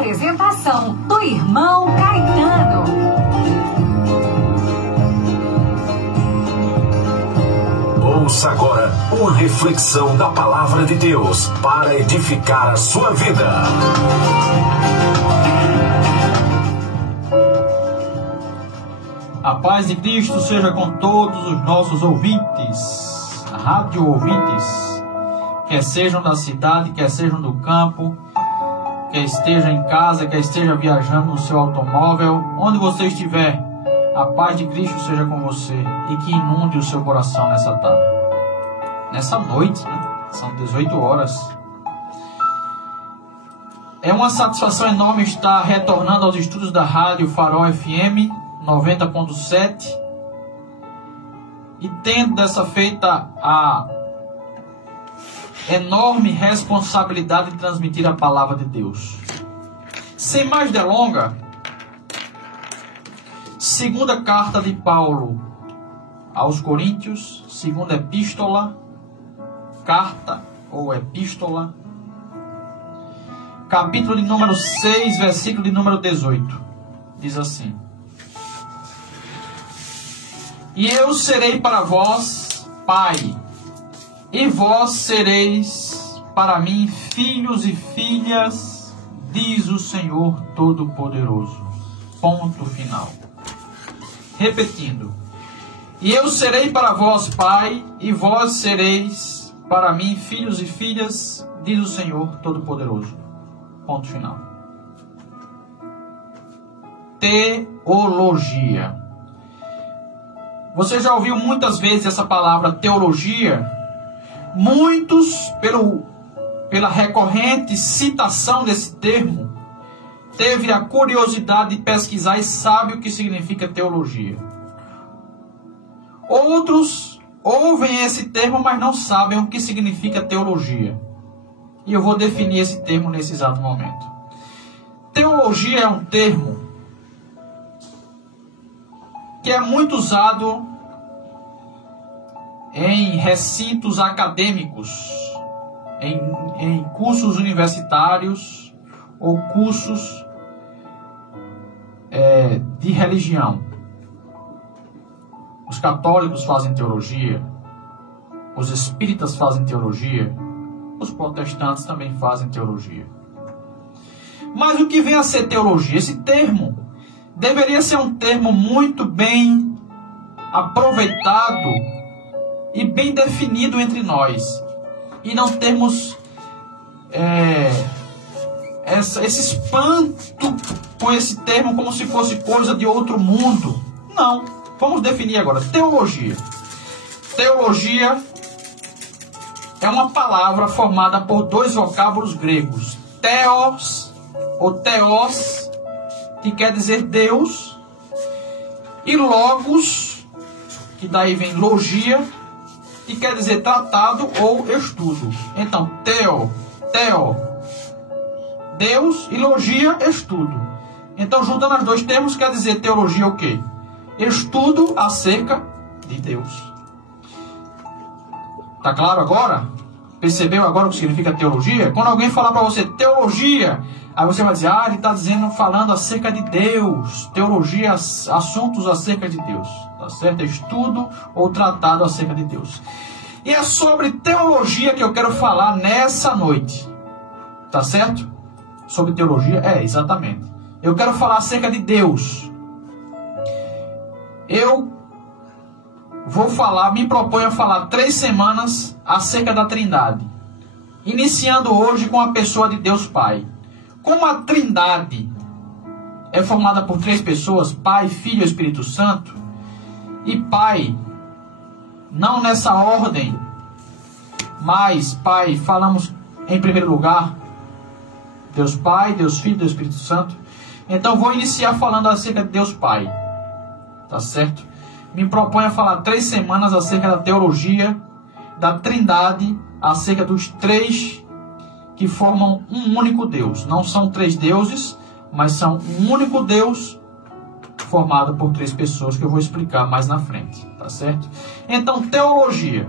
Apresentação do irmão Caetano. Ouça agora uma reflexão da Palavra de Deus para edificar a sua vida. A paz de Cristo seja com todos os nossos ouvintes, rádio ouvintes, quer sejam da cidade, quer sejam do campo, quer esteja em casa, quer esteja viajando no seu automóvel, onde você estiver, a paz de Cristo seja com você e que inunde o seu coração nessa tarde, nessa noite, né? São 18 horas. É uma satisfação enorme estar retornando aos estudos da Rádio Farol FM 90.7 e tendo dessa feita a enorme responsabilidade de transmitir a palavra de Deus. Sem mais delonga, segunda carta de Paulo aos Coríntios, segunda epístola, carta ou epístola, capítulo de número 6, versículo de número 18, diz assim: E eu serei para vós pai, e vós sereis para mim filhos e filhas, diz o Senhor Todo-Poderoso. Ponto final. Repetindo: E eu serei para vós pai, e vós sereis para mim filhos e filhas, diz o Senhor Todo-Poderoso. Ponto final. Teologia. Você já ouviu muitas vezes essa palavra teologia? Muitos, pela recorrente citação desse termo, teve a curiosidade de pesquisar e sabe o que significa teologia. Outros ouvem esse termo, mas não sabem o que significa teologia. E eu vou definir esse termo nesse exato momento. Teologia é um termo que é muito usado em recintos acadêmicos, em cursos universitários ou cursos de religião. Os católicos fazem teologia, os espíritas fazem teologia, os protestantes também fazem teologia. Mas o que vem a ser teologia? Esse termo deveria ser um termo muito bem aproveitado e bem definido entre nós, e não termos esse espanto com esse termo como se fosse coisa de outro mundo. Não, vamos definir agora. Teologia. Teologia é uma palavra formada por dois vocábulos gregos: theos ou theos, que quer dizer Deus, e logos, que daí vem logia, que quer dizer tratado ou estudo. Então, theo, Deus, e logia, estudo. Então, juntando os dois termos, quer dizer teologia o quê? Estudo acerca de Deus. Tá claro agora? Percebeu agora o que significa teologia? Quando alguém falar para você teologia, aí você vai dizer, ele está falando acerca de Deus. Teologia, assuntos acerca de Deus. Tá certo? Estudo ou tratado acerca de Deus. E é sobre teologia que eu quero falar nessa noite. Tá certo? Sobre teologia? Exatamente. Eu quero falar acerca de Deus. Eu me proponho a falar 3 semanas acerca da Trindade. Iniciando hoje com a pessoa de Deus Pai. Como a Trindade é formada por 3 pessoas, Pai, Filho e Espírito Santo, e Pai, não nessa ordem, mas Pai, falamos em primeiro lugar, Deus Pai, Deus Filho e Deus Espírito Santo. Então vou iniciar falando acerca de Deus Pai. Tá certo? Me proponho a falar 3 semanas acerca da teologia, da Trindade, acerca dos 3 que formam um único Deus. Não são 3 deuses, mas são um único Deus formado por 3 pessoas, que eu vou explicar mais na frente, tá certo? Então, teologia.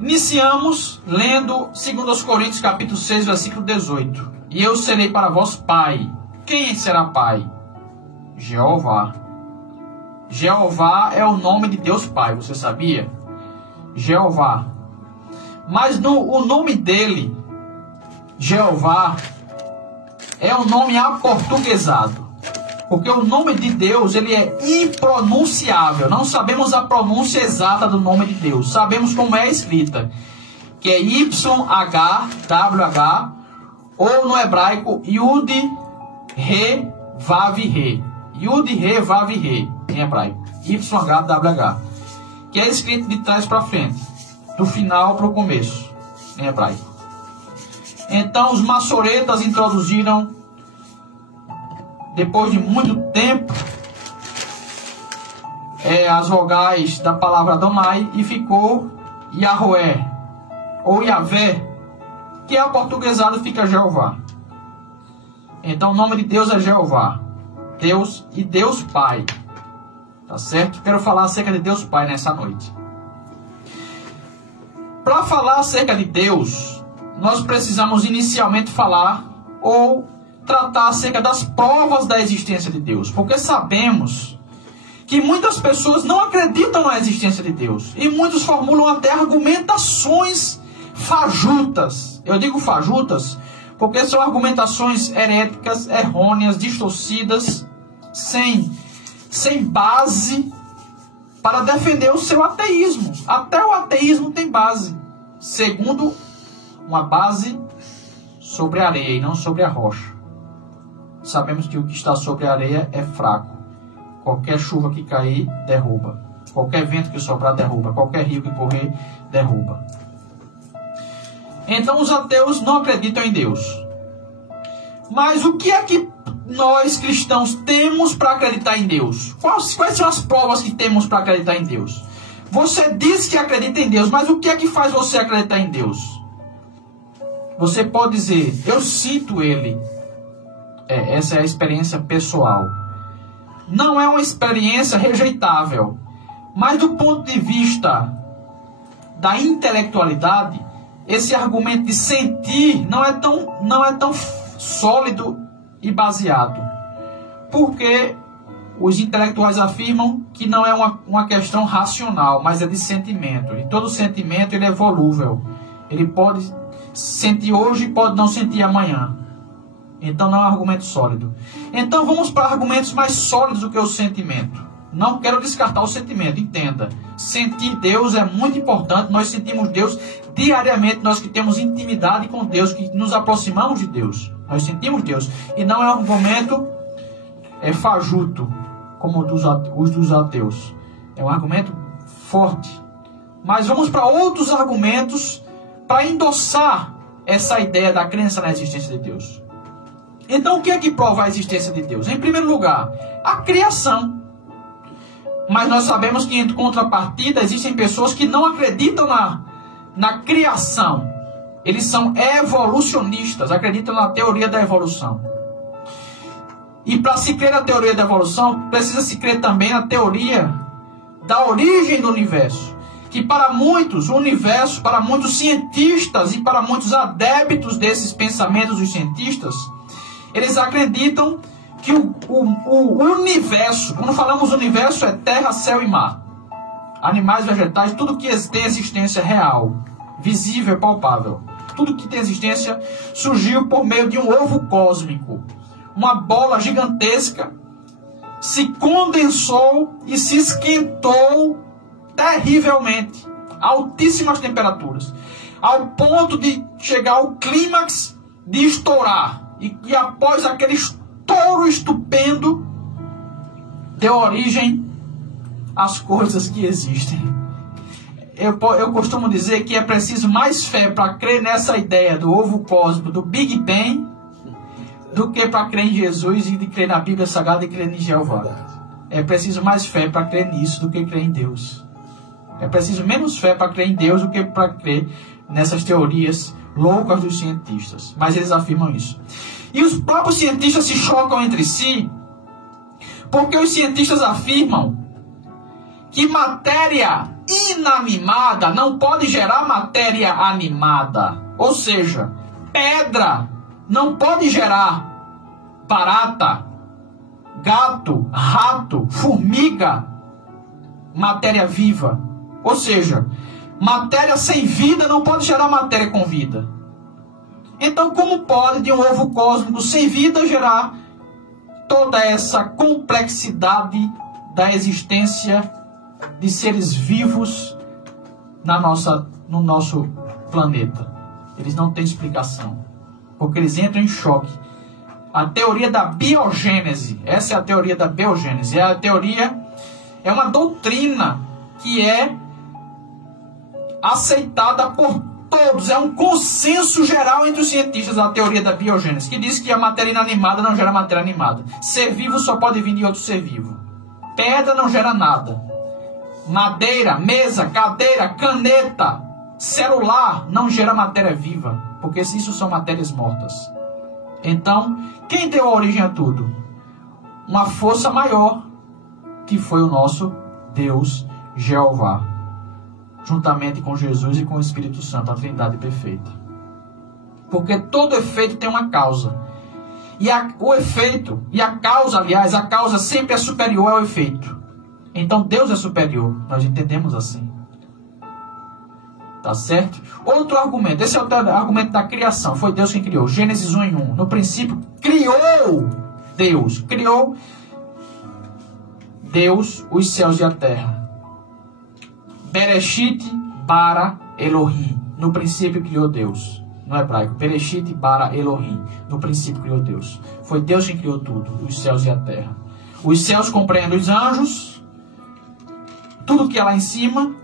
Iniciamos lendo 2 Coríntios capítulo 6, versículo 18. E eu serei para vós pai. Quem será pai? Jeová. Jeová é o nome de Deus Pai, você sabia? Jeová. Mas o nome dele, Jeová, é um nome aportuguesado. Porque o nome de Deus, ele é impronunciável. Não sabemos a pronúncia exata do nome de Deus. Sabemos como é escrita. Que é YHWH, ou no hebraico, Yud, Re, Vav, Re. Yud, Re, Vav, Re, em hebraico. YHWH. Que é escrito de trás para frente. Do final para o começo, em hebraico. Então os maçoretas introduziram, depois de muito tempo, as vogais da palavra Adonai, e ficou Yahweh, ou Yahvé, que é aportuguesado, fica Jeová. Então o nome de Deus é Jeová, Deus e Deus Pai. Tá certo? Quero falar acerca de Deus Pai nessa noite. Para falar acerca de Deus, nós precisamos inicialmente falar ou tratar acerca das provas da existência de Deus. Porque sabemos que muitas pessoas não acreditam na existência de Deus. E muitos formulam até argumentações fajutas. Eu digo fajutas porque são argumentações heréticas, errôneas, distorcidas, sem base, para defender o seu ateísmo. Até o ateísmo tem base, segundo uma base sobre a areia e não sobre a rocha. Sabemos que o que está sobre a areia é fraco. Qualquer chuva que cair, derruba. Qualquer vento que soprar, derruba. Qualquer rio que correr, derruba. Então os ateus não acreditam em Deus. Mas o que é que nós cristãos temos para acreditar em Deus? Quais são as provas que temos para acreditar em Deus? Você diz que acredita em Deus, mas o que é que faz você acreditar em Deus? Você pode dizer, eu sinto Ele. Essa é a experiência pessoal. Não é uma experiência rejeitável. Mas do ponto de vista da intelectualidade, esse argumento de sentir não é tão sólido e baseado. Porque os intelectuais afirmam que não é uma questão racional, mas é de sentimento. E todo sentimento ele é volúvel. Ele pode sentir hoje e pode não sentir amanhã. Então não é um argumento sólido. Então vamos para argumentos mais sólidos do que o sentimento. Não quero descartar o sentimento, entenda. Sentir Deus é muito importante. Nós sentimos Deus diariamente. Nós que temos intimidade com Deus, que nos aproximamos de Deus. Nós sentimos Deus. E não é um argumento fajuto, como os dos ateus. É um argumento forte. Mas vamos para outros argumentos para endossar essa ideia da crença na existência de Deus. Então o que é que prova a existência de Deus? Em primeiro lugar, a criação. Mas nós sabemos que, em contrapartida, existem pessoas que não acreditam na criação. Eles são evolucionistas, acreditam na teoria da evolução. E para se crer na teoria da evolução, precisa se crer também na teoria da origem do universo. Que para muitos, o universo, para muitos cientistas e para muitos adeptos desses pensamentos dos cientistas, eles acreditam que o universo, quando falamos universo, é terra, céu e mar. Animais, vegetais, tudo que tem existência real, visível, palpável. Tudo que tem existência surgiu por meio de um ovo cósmico. Uma bola gigantesca se condensou e se esquentou terrivelmente, a altíssimas temperaturas, ao ponto de chegar ao clímax de estourar. E após aquele estouro estupendo, deu origem às coisas que existem. Eu costumo dizer que é preciso mais fé para crer nessa ideia do ovo cósmico, do Big Bang, do que para crer em Jesus e de crer na Bíblia Sagrada e crer em Jeová. É preciso mais fé para crer nisso do que crer em Deus. É preciso menos fé para crer em Deus do que para crer nessas teorias loucas dos cientistas. Mas eles afirmam isso. E os próprios cientistas se chocam entre si, porque os cientistas afirmam que matéria inanimada não pode gerar matéria animada. Ou seja, pedra não pode gerar barata, gato, rato, formiga, matéria viva. Ou seja, matéria sem vida não pode gerar matéria com vida. Então, como pode de um ovo cósmico sem vida gerar toda essa complexidade da existência de seres vivos no nosso planeta? Eles não têm explicação, porque eles entram em choque. A teoria da biogênese, essa é a teoria da biogênese, é uma doutrina que é aceitada por todos, é um consenso geral entre os cientistas, a teoria da biogênese, que diz que a matéria inanimada não gera matéria animada. Ser vivo só pode vir de outro ser vivo. Pedra não gera nada. Madeira, mesa, cadeira, caneta, celular não gera matéria viva, porque isso são matérias mortas. Então, quem deu a origem a tudo? Uma força maior, que foi o nosso Deus Jeová, juntamente com Jesus e com o Espírito Santo, a Trindade perfeita. Porque todo efeito tem uma causa. E o efeito, e a causa, aliás, a causa sempre é superior ao efeito. Então Deus é superior, nós entendemos assim. Tá certo? Outro argumento, esse é o argumento da criação, foi Deus quem criou. Gênesis 1:1. No princípio, criou Deus os céus e a terra. Bereshit bara Elohim. No princípio criou Deus. No hebraico, Bereshit bara Elohim. No princípio criou Deus. Foi Deus quem criou tudo, os céus e a terra. Os céus compreendem os anjos, tudo que é lá em cima,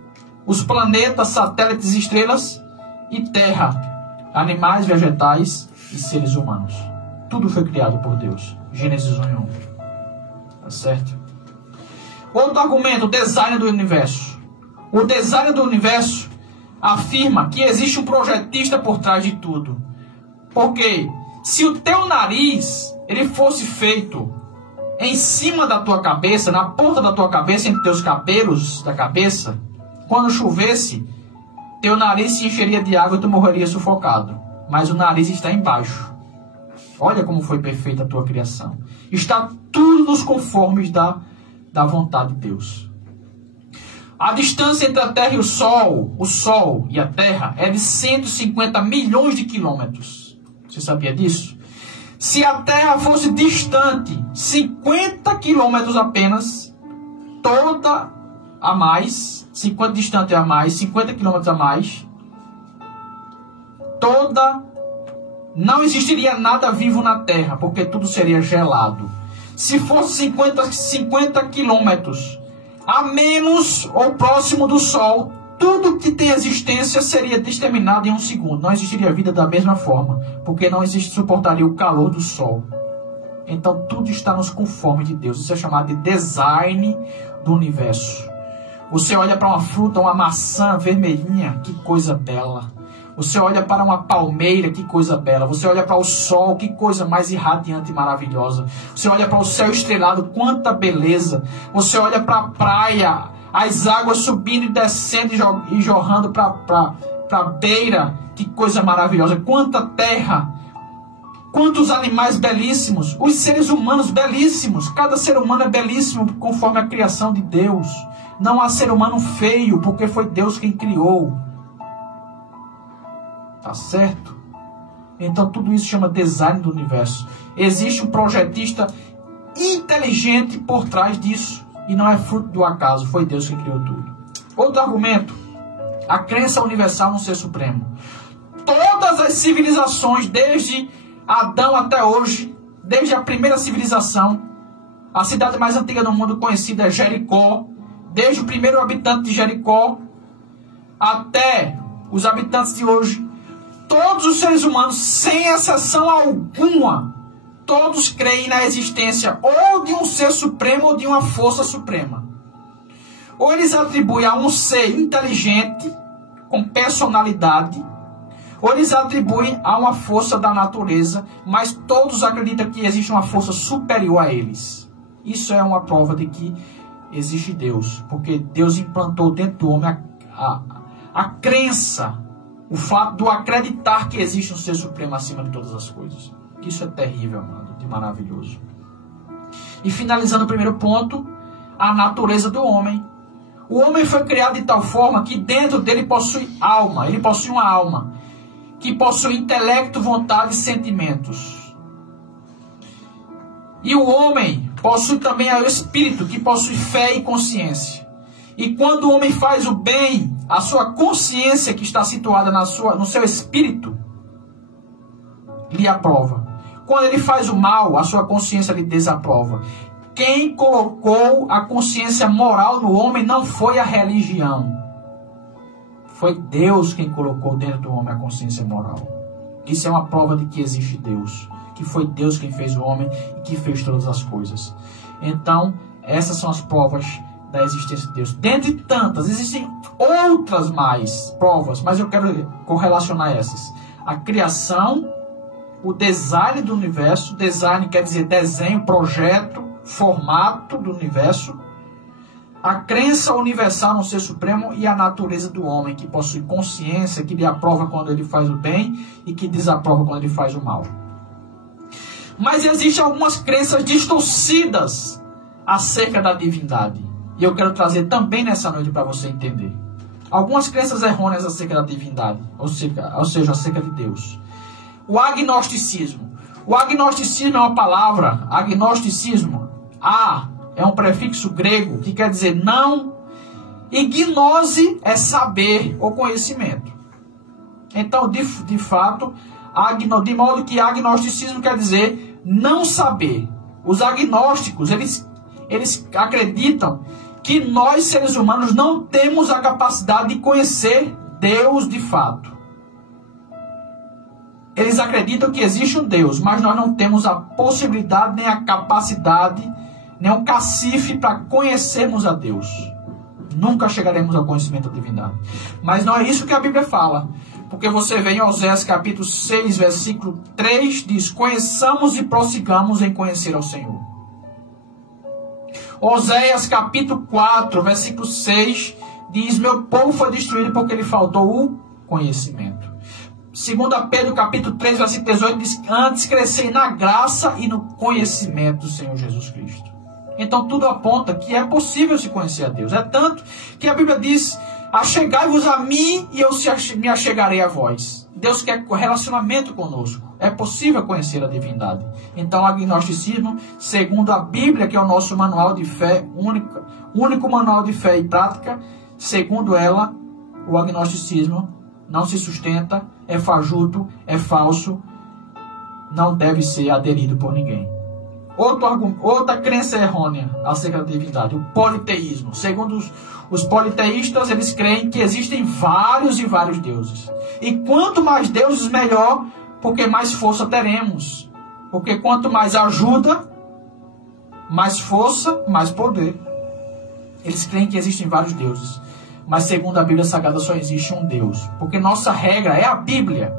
os planetas, satélites, estrelas e terra, animais, vegetais e seres humanos. Tudo foi criado por Deus. Gênesis 1:1. Tá certo? Outro argumento, o design do universo. O design do universo afirma que existe um projetista por trás de tudo. Porque se o teu nariz ele fosse feito em cima da tua cabeça, na ponta da tua cabeça, entre teus cabelos da cabeça, quando chovesse, teu nariz se encheria de água e tu morreria sufocado. Mas o nariz está embaixo. Olha como foi perfeita a tua criação. Está tudo nos conformes da vontade de Deus. A distância entre a Terra e o Sol e a Terra é de 150 milhões de quilômetros. Você sabia disso? Se a Terra fosse distante 50 quilômetros apenas, toda a mais, 50 distante a mais, 50 quilômetros a mais, não existiria nada vivo na Terra, porque tudo seria gelado. Se fosse 50 quilômetros a menos ou próximo do Sol, tudo que tem existência seria exterminado em um segundo. Não existiria vida da mesma forma, porque não suportaria o calor do Sol. Então tudo está nos conformes de Deus. Isso é chamado de design do universo. Você olha para uma fruta, uma maçã vermelhinha, que coisa bela. Você olha para uma palmeira, que coisa bela. Você olha para o sol, que coisa mais irradiante e maravilhosa. Você olha para o céu estrelado, quanta beleza. Você olha para a praia, as águas subindo e descendo e jorrando para a beira, que coisa maravilhosa. Quanta terra, quantos animais belíssimos. Os seres humanos belíssimos. Cada ser humano é belíssimo conforme a criação de Deus. Não há ser humano feio, porque foi Deus quem criou. Tá certo? Então tudo isso chama design do universo. Existe um projetista inteligente por trás disso. E não é fruto do acaso, foi Deus que criou tudo. Outro argumento, a crença universal no ser supremo. Todas as civilizações, desde Adão até hoje, desde a primeira civilização, a cidade mais antiga do mundo conhecida é Jericó, desde o primeiro habitante de Jericó até os habitantes de hoje, todos os seres humanos, sem exceção alguma, todos creem na existência ou de um ser supremo ou de uma força suprema. Ou eles atribuem a um ser inteligente, com personalidade, ou eles atribuem a uma força da natureza, mas todos acreditam que existe uma força superior a eles. Isso é uma prova de que existe Deus, porque Deus implantou dentro do homem a crença, o fato de acreditar que existe um ser supremo acima de todas as coisas. Isso é terrível, amado, de maravilhoso. E finalizando o primeiro ponto, a natureza do homem. O homem foi criado de tal forma que dentro dele possui alma, ele possui uma alma, que possui intelecto, vontade e sentimentos. E o homem possui também o espírito, que possui fé e consciência. E quando o homem faz o bem, a sua consciência, que está situada no seu espírito, lhe aprova. Quando ele faz o mal, a sua consciência lhe desaprova. Quem colocou a consciência moral no homem não foi a religião. Foi Deus quem colocou dentro do homem a consciência moral. Isso é uma prova de que existe Deus. Que foi Deus quem fez o homem e que fez todas as coisas. Então, essas são as provas da existência de Deus. Dentre tantas, existem outras mais provas, mas eu quero correlacionar essas. A criação, o design do universo. Design quer dizer desenho, projeto, formato do universo. A crença universal no ser supremo e a natureza do homem, que possui consciência, que lhe aprova quando ele faz o bem e que desaprova quando ele faz o mal. Mas existem algumas crenças distorcidas acerca da divindade. E eu quero trazer também nessa noite para você entender. Algumas crenças errôneas acerca da divindade, ou seja, acerca de Deus. O agnosticismo. O agnosticismo é uma palavra, agnosticismo, é um prefixo grego que quer dizer não, e gnose é saber ou conhecimento. Então, de fato, de modo que agnosticismo quer dizer não saber. Os agnósticos, eles acreditam que nós, seres humanos, não temos a capacidade de conhecer Deus de fato. Eles acreditam que existe um Deus, mas nós não temos a possibilidade, nem a capacidade, nem um cacife para conhecermos a Deus. Nunca chegaremos ao conhecimento da divindade. Mas não é isso que a Bíblia fala. Porque você vê em Oséias capítulo 6, versículo 3, diz: conheçamos e prossigamos em conhecer ao Senhor. Oséias capítulo 4, versículo 6, diz: meu povo foi destruído porque lhe faltou o conhecimento. 2 Pedro capítulo 3, versículo 18, diz: antes crescei na graça e no conhecimento do Senhor Jesus Cristo. Então tudo aponta que é possível se conhecer a Deus. É tanto que a Bíblia diz: achegai-vos a mim e eu me achegarei a vós. Deus quer relacionamento conosco. É possível conhecer a divindade. Então, o agnosticismo, segundo a Bíblia, que é o nosso manual de fé, único manual de fé e prática, segundo ela, o agnosticismo não se sustenta, é fajuto, é falso, não deve ser aderido por ninguém. Outra crença errônea acerca da divindade, o politeísmo. Segundo os politeístas, eles creem que existem vários e vários deuses. E quanto mais deuses, melhor, porque mais força teremos. Porque quanto mais ajuda, mais força, mais poder. Eles creem que existem vários deuses. Mas segundo a Bíblia Sagrada só existe um Deus. Porque nossa regra é a Bíblia.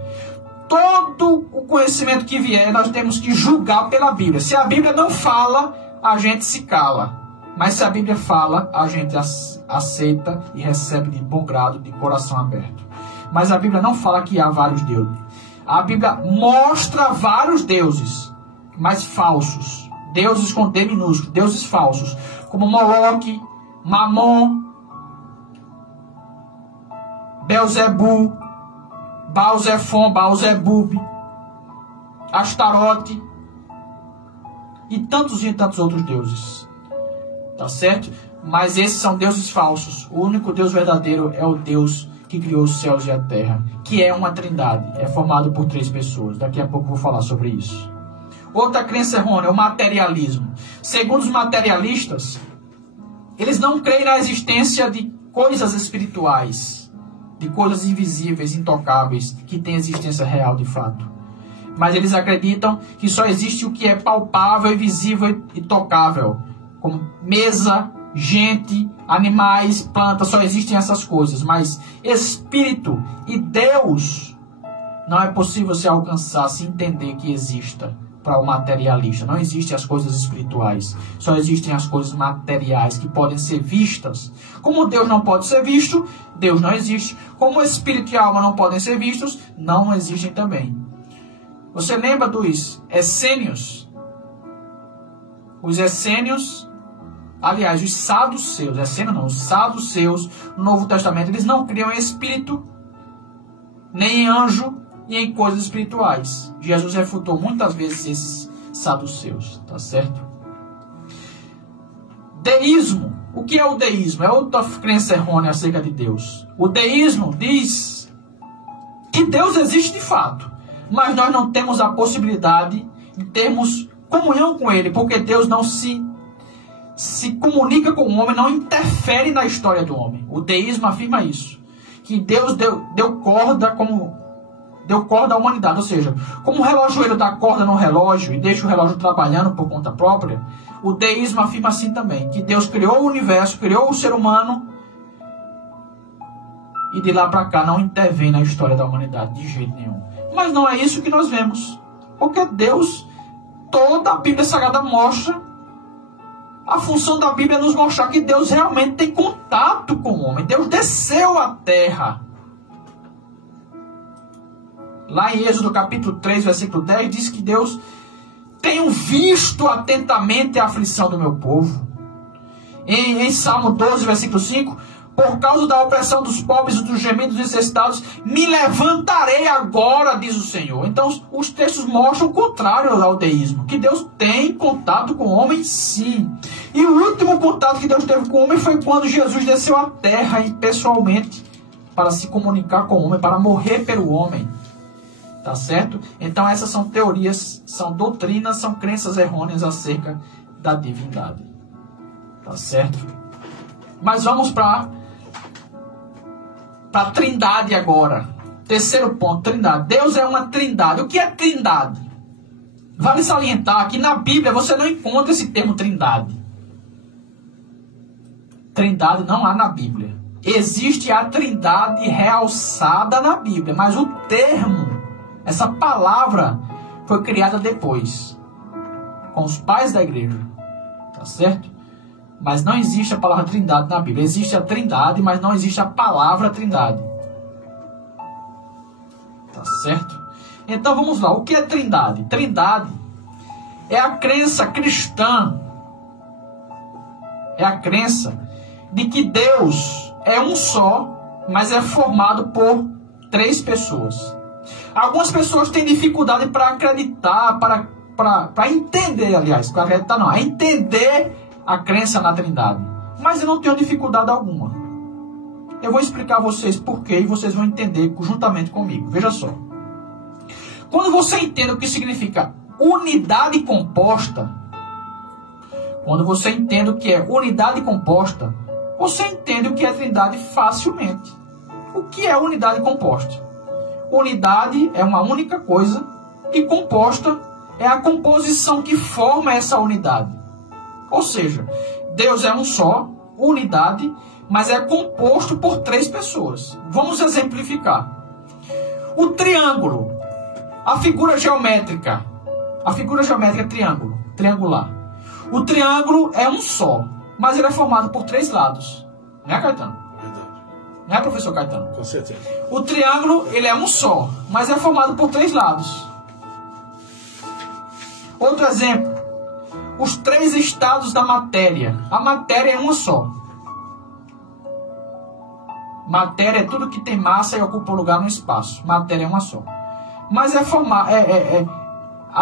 Todo o conhecimento que vier, nós temos que julgar pela Bíblia. Se a Bíblia não fala, a gente se cala. Mas se a Bíblia fala, a gente aceita e recebe de bom grado, de coração aberto. Mas a Bíblia não fala que há vários deuses. A Bíblia mostra vários deuses, mas falsos. Deuses com D minúsculo, deuses falsos. Como Moloque, Mamon, Belzebu, Baal-Zefon, Baal-Zebub, Astarote e tantos outros deuses. Tá certo? Mas esses são deuses falsos. O único Deus verdadeiro é o Deus que criou os céus e a terra, que é uma trindade, é formado por 3 pessoas. Daqui a pouco eu vou falar sobre isso. Outra crença errônea é o materialismo. Segundo os materialistas, eles não creem na existência de coisas espirituais, de coisas invisíveis, intocáveis, que têm existência real de fato. Mas eles acreditam que só existe o que é palpável, visível e tocável, como mesa, gente, animais, plantas, só existem essas coisas. Mas espírito e Deus não é possível se alcançar, se entender que exista para o materialista. Não existem as coisas espirituais. Só existem as coisas materiais que podem ser vistas. Como Deus não pode ser visto, Deus não existe. Como o espírito e a alma não podem ser vistos, não existem também. Você lembra dos essênios? Os essênios, aliás, os saduceus, essênios não, os saduceus, no Novo Testamento, eles não criam em espírito, nem em anjo, e em coisas espirituais. Jesus refutou muitas vezes esses saduceus, tá certo? Deísmo. O que é o deísmo? É outra crença errônea acerca de Deus. O deísmo diz que Deus existe de fato, mas nós não temos a possibilidade de termos comunhão com Ele, porque Deus não se comunica com o homem, não interfere na história do homem. O deísmo afirma isso, que Deus deu corda à humanidade, ou seja, como o relojoeiro dá corda no relógio e deixa o relógio trabalhando por conta própria, o deísmo afirma assim também, que Deus criou o universo, criou o ser humano, e de lá para cá não intervém na história da humanidade de jeito nenhum. Mas não é isso que nós vemos, porque Deus, toda a Bíblia Sagrada mostra, a função da Bíblia é nos mostrar que Deus realmente tem contato com o homem. Deus desceu à terra. Lá em Êxodo capítulo 3, versículo 10, diz que Deus tem visto atentamente a aflição do meu povo. Em Salmo 12, versículo 5, por causa da opressão dos pobres e dos gemidos necessitados, me levantarei agora, diz o Senhor. Então, os textos mostram o contrário ao deísmo, que Deus tem contato com o homem, sim. E o último contato que Deus teve com o homem foi quando Jesus desceu à terra pessoalmente para se comunicar com o homem, para morrer pelo homem. Tá certo? Então essas são teorias, são doutrinas, são crenças errôneas acerca da divindade. Tá certo? Mas vamos para a trindade agora. Terceiro ponto, trindade. Deus é uma trindade. O que é trindade? Vale salientar que na Bíblia você não encontra esse termo trindade. Trindade não há na Bíblia. Existe a trindade realçada na Bíblia, mas o termo, essa palavra foi criada depois, com os pais da igreja, tá certo? Mas não existe a palavra trindade na Bíblia. Existe a trindade, mas não existe a palavra trindade, tá certo? Então vamos lá, o que é trindade? Trindade é a crença cristã, é a crença de que Deus é um só, mas é formado por 3 pessoas. Algumas pessoas têm dificuldade para acreditar, para entender, aliás, para acreditar não, a entender a crença na trindade. Mas eu não tenho dificuldade alguma. Eu vou explicar a vocês por quê e vocês vão entender juntamente comigo. Veja só. Quando você entende o que significa unidade composta, quando você entende o que é unidade composta, você entende o que é trindade facilmente. O que é unidade composta? Unidade é uma única coisa e composta é a composição que forma essa unidade. Ou seja, Deus é um só, unidade, mas é composto por 3 pessoas. Vamos exemplificar. O triângulo, a figura geométrica triângulo, triangular. O triângulo é um só, mas ele é formado por 3 lados. Não é, Caetano? Não é, professor Caetano? Com certeza. O triângulo, ele é um só, mas é formado por 3 lados. Outro exemplo. Os 3 estados da matéria. A matéria é uma só. Matéria é tudo que tem massa e ocupa lugar no espaço. Matéria é uma só. Mas é formado...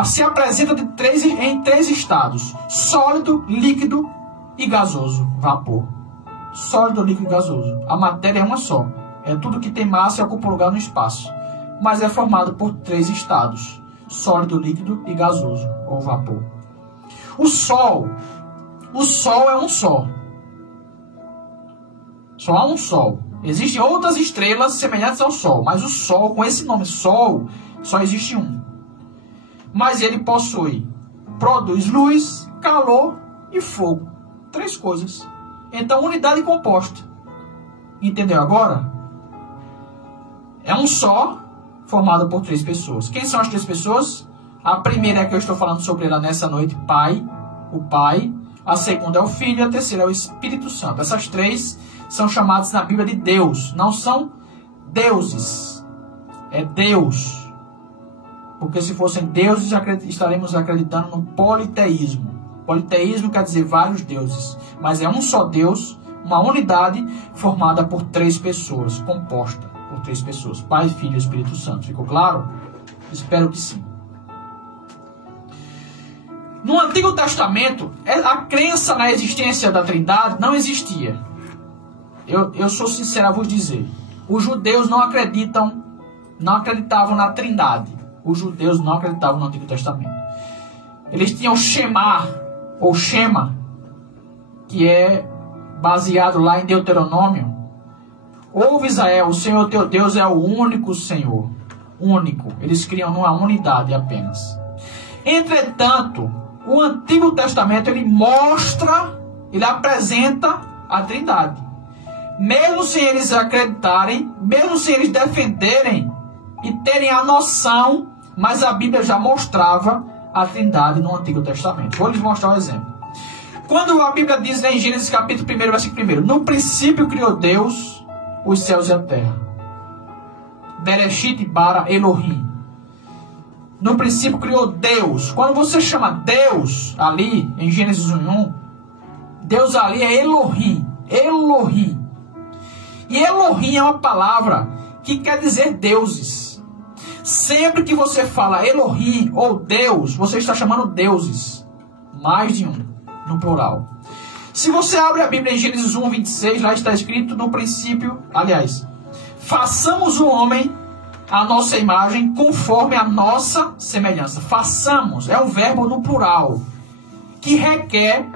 se apresenta em 3 estados. Sólido, líquido e gasoso. Vapor. Sólido, líquido e gasoso. A matéria é uma só. É tudo que tem massa e ocupa lugar no espaço. Mas é formado por 3 estados. Sólido, líquido e gasoso. Ou vapor. O Sol é um só. Só há um Sol. Existem outras estrelas semelhantes ao Sol, mas o Sol, com esse nome, Sol, só existe um. Mas ele produz luz, calor e fogo. 3 coisas. Então, unidade composta. Entendeu agora? É um só, formado por 3 pessoas. Quem são as 3 pessoas? A primeira é que eu estou falando sobre ela nessa noite, Pai, o Pai. A segunda é o Filho e a terceira é o Espírito Santo. Essas três são chamadas na Bíblia de Deus. Não são deuses. É Deus. Porque se fossem deuses, estaremos acreditando no politeísmo. Politeísmo quer dizer vários deuses. Mas é um só Deus, uma unidade formada por três pessoas, composta por três pessoas. Pai, Filho e Espírito Santo. Ficou claro? Espero que sim. No Antigo Testamento, a crença na existência da Trindade não existia. Eu sou sincero a vos dizer. Os judeus não acreditavam na Trindade. Os judeus não acreditavam no Antigo Testamento. Eles tinham Shema, ou Shema, que é baseado lá em Deuteronômio. Ouve, Israel, o Senhor teu Deus é o único Senhor. Único. Eles criam numa unidade apenas. Entretanto, o Antigo Testamento, ele apresenta a Trindade. Mesmo sem eles acreditarem, mesmo sem eles defenderem e terem a noção, mas a Bíblia já mostrava a Trindade no Antigo Testamento. Vou lhes mostrar um exemplo. Quando a Bíblia diz em Gênesis capítulo 1, versículo 1, no princípio criou Deus os céus e a terra. Bereshit bara Elohim. No princípio criou Deus. Quando você chama Deus ali, em Gênesis 1:1, Deus ali é Elohim. Elohim. E Elohim é uma palavra que quer dizer deuses. Sempre que você fala Elohim ou Deus, você está chamando deuses. Mais de um, no plural. Se você abre a Bíblia em Gênesis 1:26, lá está escrito no princípio, aliás, façamos o homem a nossa imagem, conforme a nossa semelhança. Façamos, é um verbo no plural, que requer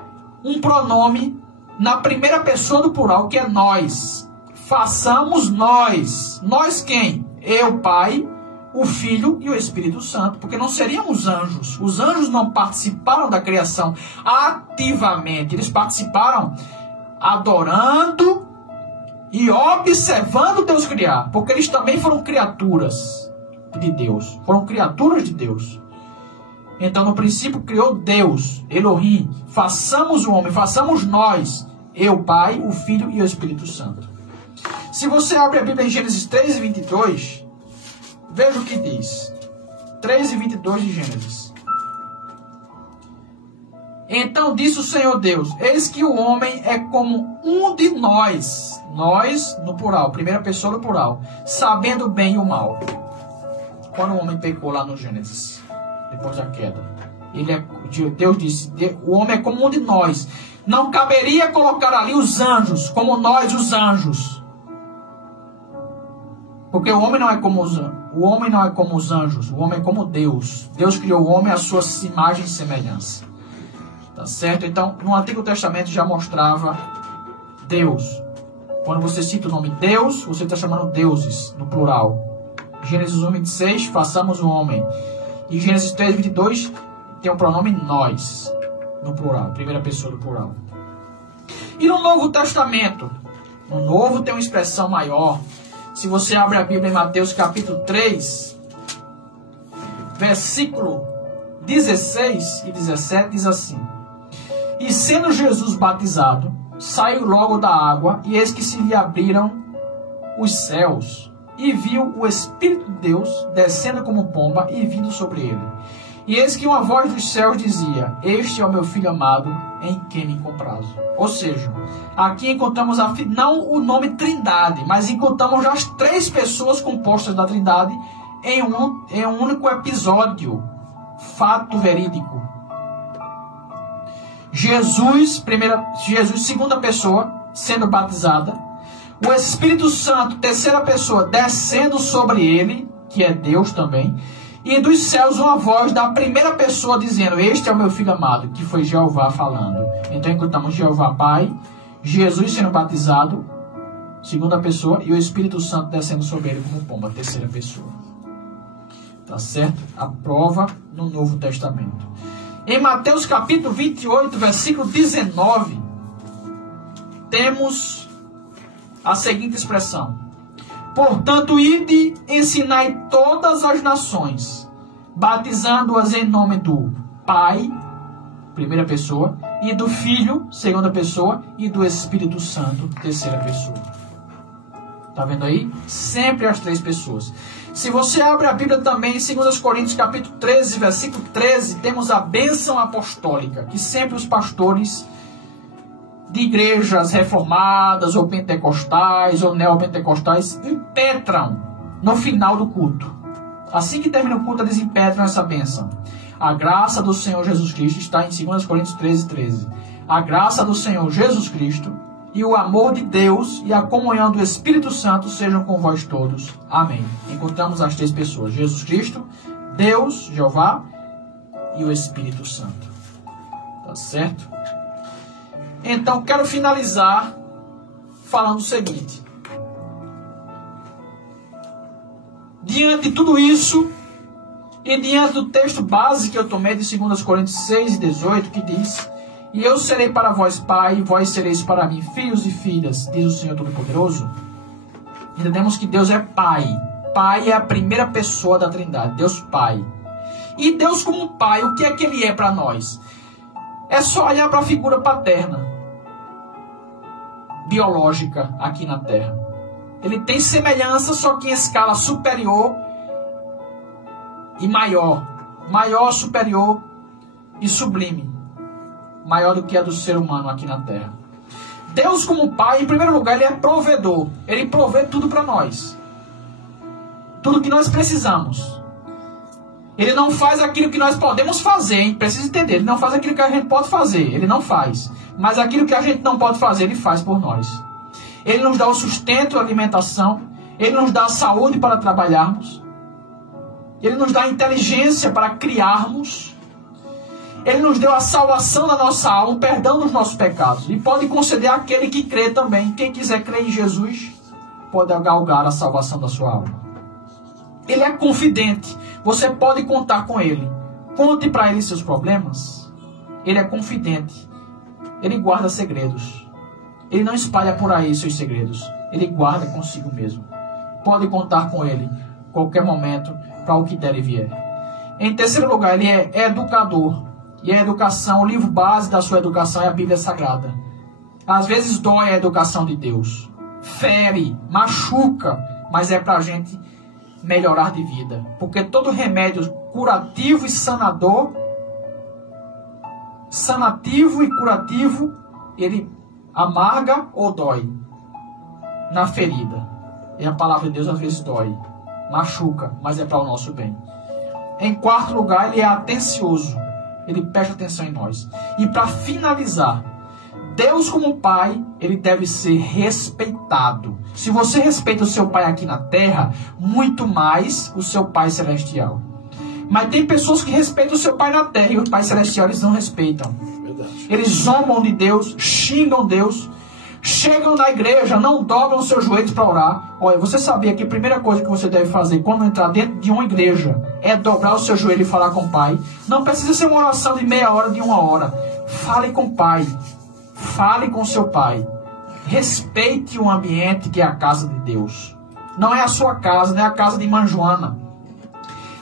um pronome na primeira pessoa do plural, que é nós. Façamos nós. Nós quem? Eu, Pai, o Filho e o Espírito Santo, porque não seriam os anjos. Os anjos não participaram da criação ativamente, eles participaram adorando e observando Deus criar, porque eles também foram criaturas de Deus, foram criaturas de Deus. Então no princípio criou Deus, Elohim, façamos o homem, façamos nós, eu, Pai, o Filho e o Espírito Santo. Se você abre a Bíblia em Gênesis 3:22, veja o que diz. 3:22 de Gênesis. Então disse o Senhor Deus, eis que o homem é como um de nós. Nós, no plural, primeira pessoa no plural, sabendo o bem e o mal. Quando o homem pecou lá no Gênesis, depois da queda, Deus disse, o homem é como um de nós. Não caberia colocar ali os anjos, como nós os anjos. Porque o homem não é como os anjos, o homem é como Deus. Deus criou o homem à sua imagem e semelhança. Tá certo? Então, no Antigo Testamento já mostrava Deus. Quando você cita o nome Deus, você está chamando deuses, no plural. Gênesis 1:26, façamos o homem. E Gênesis 3:22, tem o pronome nós, no plural, primeira pessoa do plural. E no Novo Testamento? No Novo tem uma expressão maior. Se você abre a Bíblia em Mateus capítulo 3, versículo 16 e 17, diz assim: E sendo Jesus batizado, saiu logo da água, e eis que se lhe abriram os céus, e viu o Espírito de Deus descendo como pomba e vindo sobre ele. E eis que uma voz dos céus dizia: Este é o meu Filho amado, em quem me comprazo. Ou seja, aqui encontramos não o nome Trindade, mas encontramos as três pessoas compostas da Trindade em um único episódio, fato verídico. Jesus, segunda pessoa, sendo batizada. O Espírito Santo, terceira pessoa, descendo sobre ele, que é Deus também. E dos céus uma voz da primeira pessoa dizendo: Este é o meu Filho amado, que foi Jeová falando. Então encontramos Jeová Pai, Jesus sendo batizado, segunda pessoa, e o Espírito Santo descendo sobre ele como pomba, terceira pessoa. Tá certo? A prova no Novo Testamento. Em Mateus capítulo 28, versículo 19, temos a seguinte expressão: Portanto, ide, ensinai todas as nações, batizando-as em nome do Pai, primeira pessoa, e do Filho, segunda pessoa, e do Espírito Santo, terceira pessoa. Está vendo aí? Sempre as três pessoas. Se você abre a Bíblia também, em 2 Coríntios capítulo 13, versículo 13, temos a bênção apostólica, que sempre os pastores de igrejas reformadas, ou pentecostais, ou neopentecostais, impetram no final do culto. Assim que termina o culto, eles impetram essa bênção. A graça do Senhor Jesus Cristo está em 2 Coríntios 13, 13. A graça do Senhor Jesus Cristo e o amor de Deus e a comunhão do Espírito Santo sejam com vós todos. Amém. Encontramos as três pessoas: Jesus Cristo, Deus, Jeová e o Espírito Santo. Tá certo? Então, quero finalizar falando o seguinte. Diante de tudo isso, e diante do texto base que eu tomei de 2 Coríntios 6 e 18, que diz: e eu serei para vós pai, e vós sereis para mim filhos e filhas, diz o Senhor Todo-Poderoso. Entendemos que Deus é Pai. Pai é a primeira pessoa da Trindade, Deus Pai. E Deus como Pai, o que é que Ele é para nós? É só olhar para a figura paterna, biológica, aqui na Terra. Ele tem semelhança, só que em escala superior e maior. Maior, superior e sublime. Maior do que a do ser humano aqui na Terra. Deus como Pai, em primeiro lugar, Ele é provedor. Ele provê tudo para nós. Tudo que nós precisamos. Ele não faz aquilo que nós podemos fazer, hein? Precisa entender. Ele não faz aquilo que a gente pode fazer. Ele não faz. Mas aquilo que a gente não pode fazer, Ele faz por nós. Ele nos dá o sustento, a alimentação. Ele nos dá a saúde para trabalharmos. Ele nos dá a inteligência para criarmos. Ele nos deu a salvação da nossa alma, o perdão dos nossos pecados. E pode conceder àquele que crê também. Quem quiser crer em Jesus, pode galgar a salvação da sua alma. Ele é confidente. Você pode contar com Ele. Conte para Ele seus problemas. Ele é confidente. Ele guarda segredos. Ele não espalha por aí seus segredos. Ele guarda consigo mesmo. Pode contar com Ele, qualquer momento, para o que der e vier. Em terceiro lugar, Ele é educador. E a educação, o livro base da sua educação é a Bíblia Sagrada. Às vezes dói a educação de Deus. Fere, machuca, mas é para a gente melhorar de vida. Porque todo remédio curativo e sanador, sanativo e curativo, ele amarga ou dói na ferida. E a palavra de Deus às vezes dói, machuca, mas é para o nosso bem. Em quarto lugar, Ele é atencioso. Ele presta atenção em nós. E para finalizar, Deus como Pai, Ele deve ser respeitado. Se você respeita o seu Pai aqui na terra, muito mais o seu Pai celestial. Mas tem pessoas que respeitam o seu Pai na terra e o Pai celestial eles não respeitam. Verdade. Eles zombam de Deus, xingam Deus, chegam na igreja, não dobram os seus joelhos para orar. Olha, você sabia que a primeira coisa que você deve fazer quando entrar dentro de uma igreja é dobrar o seu joelho e falar com o Pai? Não precisa ser uma oração de meia hora, de 1 hora. Fale com o Pai. Fale com o seu Pai. Respeite o ambiente que é a casa de Deus. Não é a sua casa, não é a casa de irmã Joana.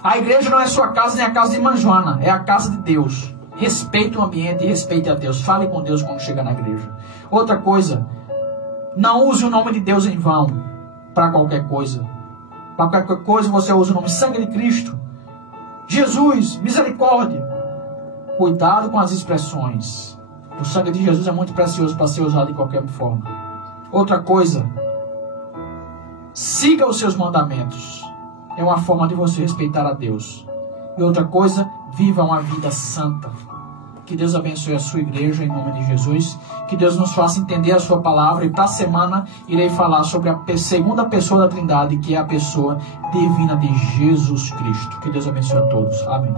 A igreja não é a sua casa, nem a casa de irmã Joana. É a casa de Deus. Respeite o ambiente e respeite a Deus. Fale com Deus quando chega na igreja. Outra coisa, não use o nome de Deus em vão para qualquer coisa. Para qualquer coisa você usa o nome sangue de Cristo, Jesus, misericórdia. Cuidado com as expressões. O sangue de Jesus é muito precioso para ser usado de qualquer forma. Outra coisa, siga os seus mandamentos. É uma forma de você respeitar a Deus. E outra coisa, viva uma vida santa. Que Deus abençoe a sua igreja em nome de Jesus. Que Deus nos faça entender a sua palavra. E para a semana irei falar sobre a segunda pessoa da Trindade, que é a pessoa divina de Jesus Cristo. Que Deus abençoe a todos. Amém.